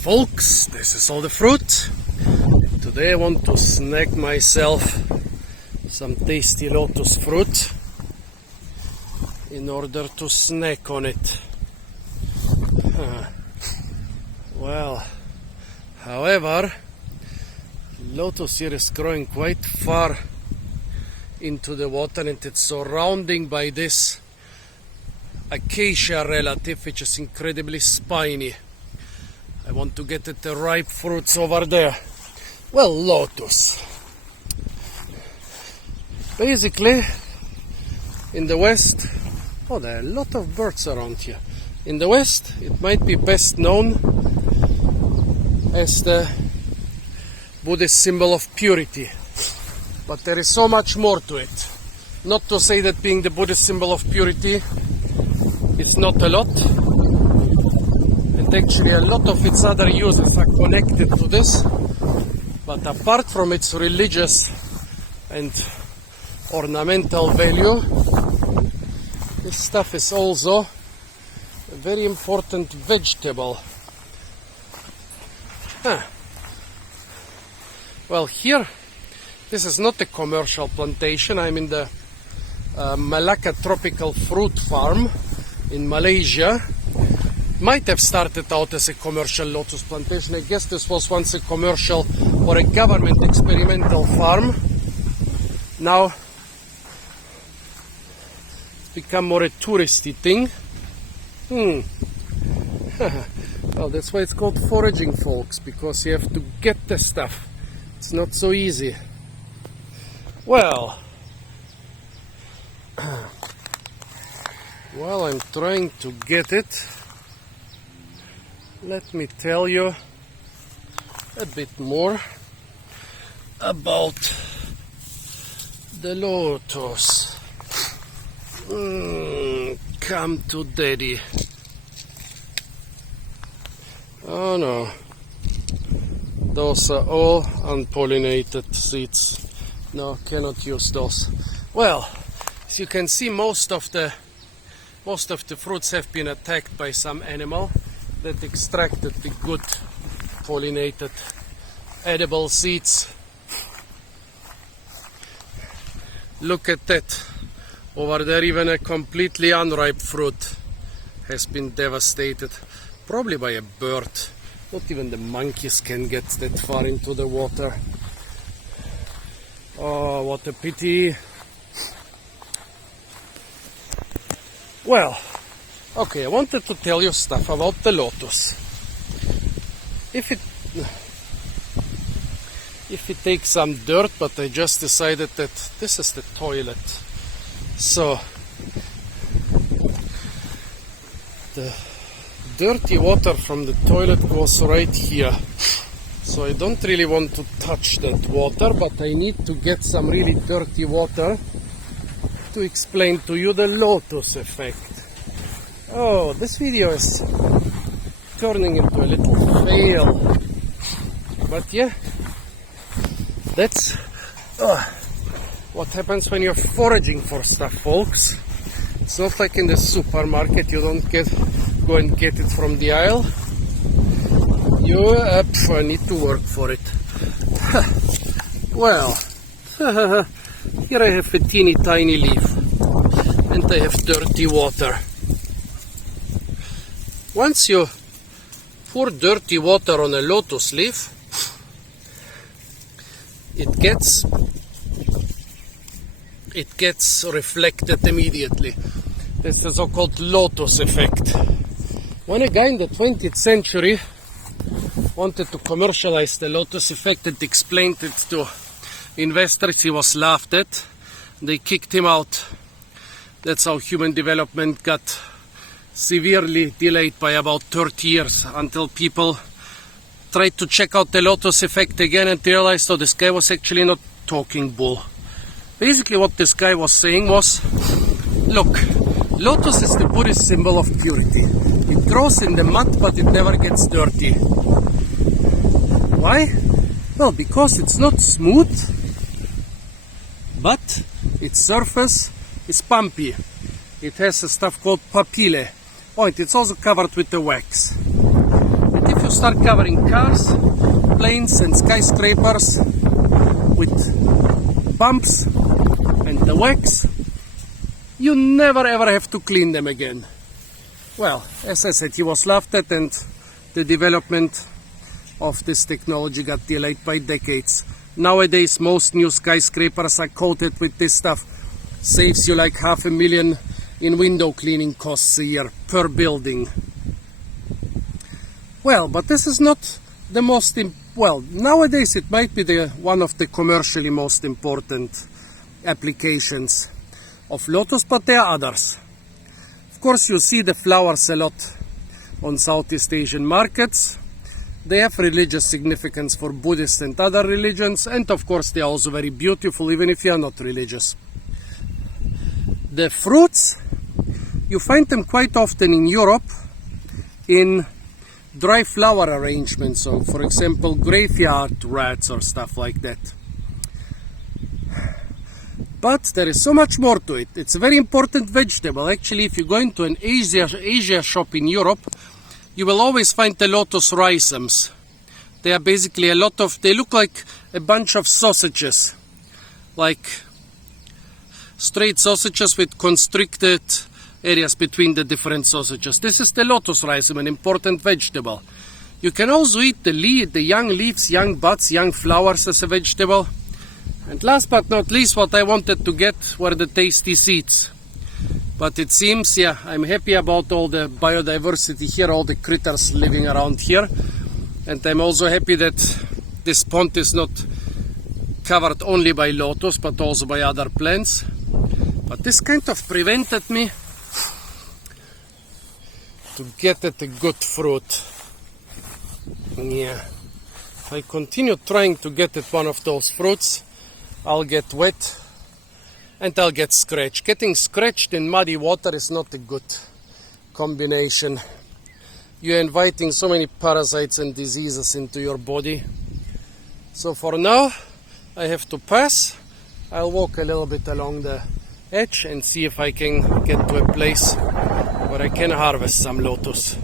folks, this is all the fruit. Today I want to snack myself some tasty lotus fruit in order to snack on it. Well, however, lotus here is growing quite far into the water and it's surrounding by this acacia relative, which is incredibly spiny. I want to get at the ripe fruits over there. Well, lotus. Basically, in the west, there are a lot of birds around here. In the west, it might be best known as the Buddhist symbol of purity. But there is so much more to it. Not to say that being the Buddhist symbol of purity is not a lot. And actually a lot of its other uses are connected to this. But apart from its religious and ornamental value, this stuff is also a very important vegetable. Well, here, this is not a commercial plantation. I'm in the Malacca tropical fruit farm in Malaysia. Might have started out as a commercial lotus plantation. I guess this was once a commercial or a government experimental farm. Now it's become more a touristy thing. Well, that's why it's called foraging, folks, because you have to get the stuff. It's not so easy. Well, while I'm trying to get it, let me tell you a bit more about the lotus. Come to daddy. Oh no, those are all unpollinated seeds. No, cannot use those. Well, as you can see, most of the fruits have been attacked by some animal that extracted the good pollinated edible seeds. Look at that. Over there, even a completely unripe fruit has been devastated, probably by a bird. Not even the monkeys can get that far into the water. Oh, what a pity. Well, okay, I wanted to tell you stuff about the lotus. If it takes some dirt, but I just decided that this is the toilet. So, the dirty water from the toilet goes right here. So I don't really want to touch that water, but I need to get some really dirty water to explain to you the lotus effect. Oh, this video is turning into a little fail. But yeah, that's what happens when you're foraging for stuff, folks. It's not like in the supermarket, you don't go and get it from the aisle. You need to work for it. Well, here I have a teeny tiny leaf and I have dirty water. Once you pour dirty water on a lotus leaf, it gets reflected immediately. This is the so-called lotus effect. When a guy in the 20th century wanted to commercialize the lotus effect and explained it to investors, he was laughed at. They kicked him out. That's how human development got severely delayed by about 30 years until people tried to check out the lotus effect again and realized, oh, this guy was actually not talking bull. Basically what this guy was saying was, look, lotus is the Buddhist symbol of purity. It grows in the mud, but it never gets dirty. Why? Well, because it's not smooth, but its surface is bumpy. It has a stuff called papille. Oh, and it's also covered with the wax. And if you start covering cars, planes and skyscrapers with bumps and the wax, you never ever have to clean them again. Well, as I said, he was laughed at, and the development of this technology got delayed by decades. Nowadays, most new skyscrapers are coated with this stuff. Saves you like $500,000 in window cleaning costs a year per building. Well, but this is not the most well, nowadays it might be one of the commercially most important applications of Lotus, but there are others. Of course, you see the flowers a lot on Southeast Asian markets. They have religious significance for Buddhists and other religions, and of course they are also very beautiful even if you are not religious. The fruits, you find them quite often in Europe in dry flower arrangements, so for example graveyard rats or stuff like that. But there is so much more to it. It's a very important vegetable. Actually, if you go into an Asia shop in Europe, you will always find the lotus rhizomes. They are basically they look like a bunch of sausages, like straight sausages with constricted areas between the different sausages. This is the lotus rhizome, an important vegetable. You can also eat the young leaves, young buds, young flowers as a vegetable. And last but not least, what I wanted to get were the tasty seeds. But it seems, yeah, I'm happy about all the biodiversity here, all the critters living around here. And I'm also happy that this pond is not covered only by lotus, but also by other plants. But this kind of prevented me to get at a good fruit. Yeah. If I continue trying to get at one of those fruits, I'll get wet and I'll get scratched. Getting scratched in muddy water is not a good combination. You're inviting so many parasites and diseases into your body. So for now, I have to pass. I'll walk a little bit along the edge and see if I can get to a place where I can harvest some lotus.